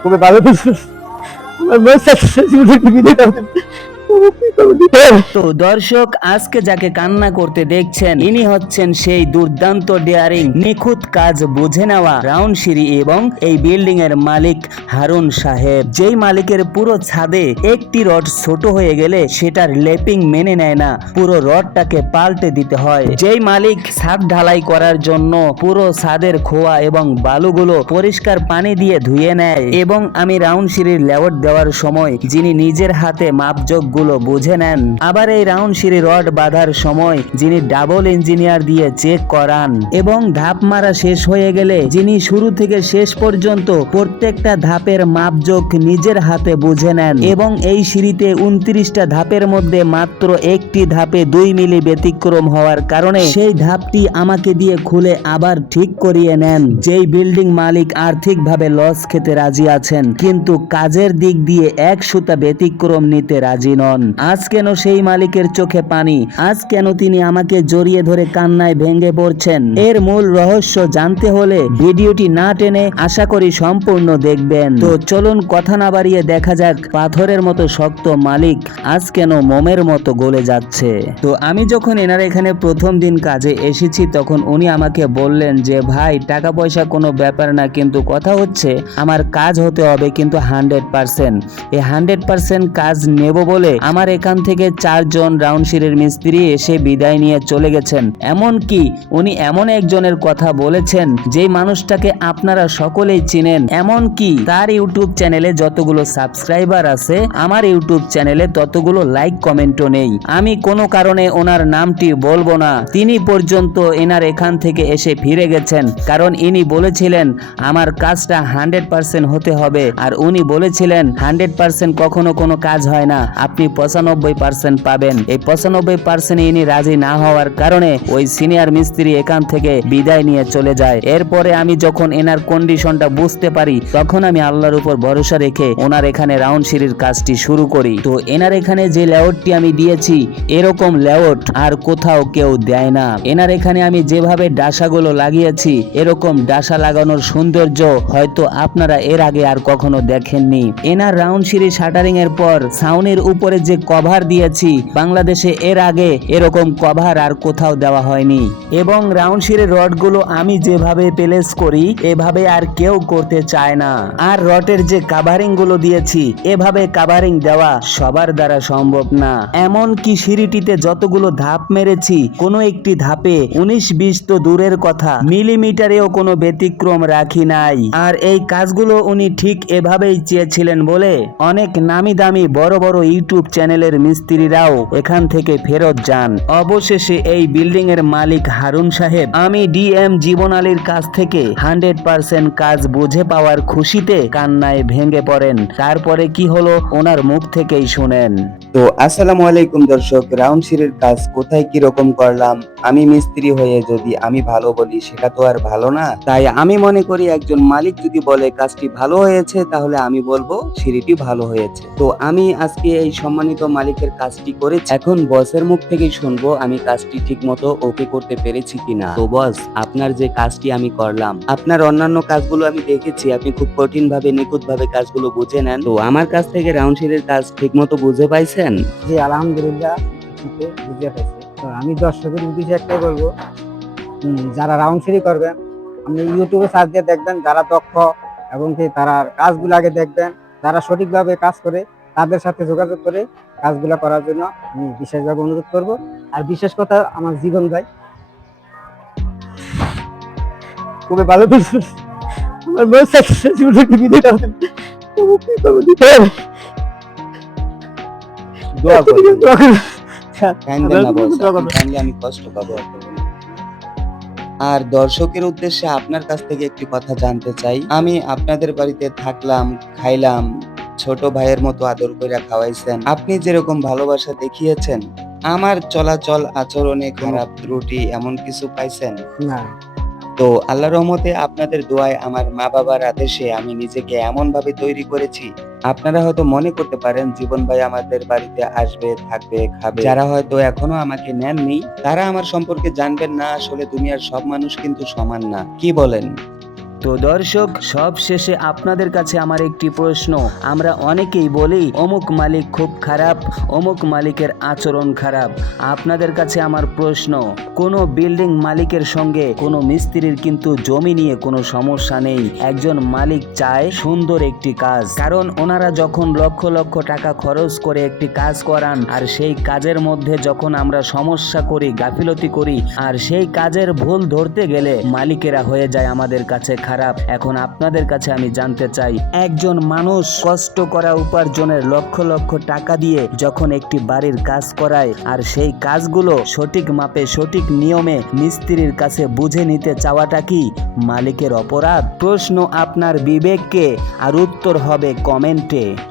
খুবই ভালো কিছু আমার একশো জীবনের বিদায়? তো দর্শক, আজকে যাকে কান্না করতে দেখছেন, ইনি হচ্ছেন সেই দুর্দান্ত ডেয়ারিং নিখুঁত কাজ বুঝে নেওয়া রাউন্ড সিঁড়ি এবং এই বিল্ডিং এর মালিক হারুন সাহেব। যেই মালিকের পুরো ছাদে একটি রড ছোট হয়ে গেলে সেটার লেপিং মেনে নেয় না, পুরো রডটাকে পাল্টে দিতে হয়। যেই মালিক ছাদ ঢালাই করার জন্য পুরো ছাদের খোয়া এবং বালুগুলো পরিষ্কার পানি দিয়ে ধুয়ে নেয় এবং আমি রাউন্ড সিঁড়ির লেআউট দেওয়ার সময় যিনি নিজের হাতে মাপজোক গুলো বুঝে নেন। আবার এই রাউন্ড সিঁড়ি রড বাঁধার সময় যিনি ডাবল ইঞ্জিনিয়ার দিয়ে চেক করান এবং ধাপ মারা শেষ হয়ে গেলে যিনি শুরু থেকে শেষ পর্যন্ত প্রত্যেকটা ধাপের মাপজোক নিজের হাতে বুঝে নেন এবং এই সিঁড়িতে উনত্রিশটা ধাপের মধ্যে মাত্র একটি ধাপে দুই মিলি ব্যতিক্রম হওয়ার কারণে সেই ধাপটি আমাকে দিয়ে খুলে আবার ঠিক করিয়ে নেন। যেই বিল্ডিং মালিক আর্থিকভাবে লস খেতে রাজি আছেন, কিন্তু কাজের দিক দিয়ে এক সুতা ব্যতিক্রম নিতে রাজি নন। আজ কেন সেই মালিকের চোখে পানি? আজ কেন তিনি আমাকে জড়িয়ে ধরে কান্নায় ভেঙে পড়ছেন? এর মূল রহস্য জানতে হলে ভিডিওটি না টেনে আশা করি সম্পূর্ণ দেখবেন। তো চলুন কথা না বাড়িয়ে দেখা যাক পাথরের মতো শক্ত মালিক আজ কেন মোমের মতো গলে যাচ্ছে। তো আমি যখন এনার এখানে প্রথম দিন কাজে এসেছি, তখন উনি আমাকে বললেন যে, ভাই টাকা পয়সা কোনো ব্যাপার না, কিন্তু কথা হচ্ছে আমার কাজ হতে হবে কিন্তু হান্ড্রেড পার্সেন্ট এই হান্ড্রেড পার্সেন্ট কাজ নেব বলে আমার এখান থেকে চারজন রাউন্ড সিরের মিস্ত্রি এসে বিদায় নিয়ে চলে গেছেন। এমন কি উনি এমন একজনের কথা বলেছেন যে মানুষটাকে আপনারা সকলেই চিনেন। এমন কি তার ইউটিউব চ্যানেলে যতগুলো সাবস্ক্রাইবার আছে, আমার ইউটিউব চ্যানেলে ততগুলো লাইক কমেন্টও নেই। আমি কোনো কারণে ওনার নামটি বলব না। তিনি পর্যন্ত এনার এখান থেকে এসে ফিরে গেছেন, কারণ ইনি বলেছিলেন, আমার কাজটা হান্ড্রেড পার্সেন্ট হতে হবে। আর উনি বলেছিলেন, হান্ড্রেড পার্সেন্ট কখনো কোনো কাজ হয় না। আপনি পঁচানব্বই পার্সেন্ট পাবেন। এই পঁচানব্বই পার্সেন্ট ইনি রাজি না হওয়ার কারণে ওই সিনিয়র মিস্ত্রি এখান থেকে বিদায় নিয়ে চলে যায়। এরপরে আমি যখন এনার কন্ডিশনটা বুঝতে পারি, তখন আমি আল্লাহর উপর ভরসা রেখে ওনার এখানে রাউন্ড সিঁড়ির কাজটি শুরু করি। তো এনার এখানে যে লেআউটটি আমি দিয়েছি, এরকম লেআউট আর কোথাও কেউ দেয় না। এনার এখানে আমি যেভাবে ডাসাগুলো লাগিয়েছি, এরকম ডাসা লাগানোর সৌন্দর্য হয়তো আপনারা এর আগে আর কখনো দেখেননি। এনার রাউন্ড সিঁড়ি শাটারিং এর পর ছাউনির উপরে যে কভার দিয়েছি, বাংলাদেশে এর আগে এরকম কভার আর কোথাও দেওয়া হয়নি। এবং রাউন্ড সিঁড়ির রডগুলো আমি যেভাবে প্লেস করি, এভাবে আর কেউ করতে চায় না। আর রটের যে কাভারিংগুলো দিয়েছি, এভাবে কাভারিং দেওয়া সবার দ্বারা সম্ভব না। এমন কি সিঁড়িটিতে যতগুলো ধাপ মেরেছি, কোনো একটি ধাপে উনিশ বিশ তো দূরের কথা, মিলিমিটারেও কোনো ব্যতিক্রম রাখি নাই। আর এই কাজগুলো উনি ঠিক এভাবেই চেয়েছিলেন বলে অনেক নামি দামি বড় বড় ইউটিউব চ্যানেলের মিস্ত্রিরাও এখান থেকে ফেরত যান। অবশেষে এই বিল্ডিং এর মালিক হারুন সাহেব, আমি ডিএম জীবন আলীর কাছ থেকে হান্ড্রেড পার্সেন্ট কাজ বুঝে পাওয়ার খুশিতে কান্নায় ভেঙে পড়েন। তারপরে কি হলো ওনার মুখ থেকেই শুনেন। তো আসসালামু আলাইকুম দর্শক, রাউন্ড সিঁড়ির কাজ কোথায় কি রকম করলাম? আমি মিস্ত্রি হয়ে যদি আমি ভালো বলি, সেটা তো আর ভালো না। তাই আমি মনে করি একজন মালিক যদি বলে, কাজটি ভালো হয়েছে, তাহলে আমি বলব, সিঁড়িটি ভালো হয়েছে। তো আমি আজকে এই সম্মানিত মালিকের কাজটি করেছি। এখন বসের মুখ থেকেই শুনব আমি কাজটি ঠিক মতো ওকে করতে পেরেছি কিনা। তো বস, আপনার যে কাজটি আমি করলাম, আপনার অন্যান্য কাজগুলো আমি দেখেছি, আপনি খুব কঠিন ভাবে নিখুঁত ভাবে কাজগুলো বুঝে নেন। তো আমার কাছ থেকে রাউন্ড সিঁড়ির কাজ ঠিক মতো বুঝে পাইছেন? জি, আলহামদুলিল্লাহ বুঝে পাইছি। তো আমি দর্শকের উদ্দেশ্যে একটাই বলব যারা রাউন্ড সিঁড়ি করবেন আপনি ইউটিউবে সার্চ দিয়ে দেখবেন, যারা দক্ষ এবং কি তারা কাজগুলো আগে দেখবেন, যারা সঠিকভাবে কাজ করে তাদের সাথে যোগাযোগ করে কাজগুলো করার জন্য আমি বিশেষভাবে অনুরোধ করব আর বিশেষ কথা আমার জীবন ভাই খুবই ভালো আমার বিদায় করবেন। দোয়া করবেন। দোয়া করবেন। আমি কষ্ট পাবো। আর দর্শকের উদ্দেশ্যে আপনার কাছ থেকে একটি কথা জানতে চাই আমি আপনাদের বাড়িতে থাকলাম খাইলাম ছোট ভাইয়ের মতো আদর করে খাওয়াইছেন। আপনি যেরকম ভালোবাসা দেখিয়েছেন আমার চলাচল আচরণে খারাপ ত্রুটি এমন কিছু পাইছেন? না। তো আল্লাহ রহমতে আপনাদের দোয়ায় আমার মা বাবার আদেশে আমি নিজেকে এমন ভাবে তৈরি করেছি। আপনারা হয়তো মনে করতে পারেন জীবন ভাই আমাদের বাড়িতে আসবে থাকবে খাবে। যারা হয়তো এখনও আমাকে নেননি তারা আমার সম্পর্কে জানবেন না আসলে দুনিয়ার সব মানুষ কিন্তু সমান না। কি বলেন? তো দর্শক সব শেষে আপনাদের কাছে আমার একটি প্রশ্ন। আমরা অনেকেই বলি, অমুক মালিক খুব খারাপ, অমুক মালিকের আচরণ খারাপ। আপনাদের কাছে আমার প্রশ্ন কোনো বিল্ডিং মালিকের সঙ্গে কোনো মিস্ত্রির কিন্তু জমি নিয়ে কোনো সমস্যা নেই। একজন মালিক চায় সুন্দর একটি কাজ। কারণ ওনারা যখন লক্ষ লক্ষ টাকা খরচ করে একটি কাজ করান, আর সেই কাজের মধ্যে যখন আমরা সমস্যা করি, গাফিলতি করি, আর সেই কাজের ভুল ধরতে গেলে মালিকেরা হয়ে যায় আমাদের কাছে খারাপ। এখন আপনাদের কাছে আমি জানতে চাই, একজন মানুষ কষ্ট করা উপার্জনের লক্ষ লক্ষ টাকা দিয়ে যখন একটি বাড়ির কাজ করায়, আর সেই কাজগুলো সঠিক মাপে সঠিক নিয়মে মিস্ত্রির কাছে বুঝে নিতে চাওয়াটা কি মালিকের অপরাধ? প্রশ্ন আপনার বিবেককে, আর উত্তর হবে কমেন্টে।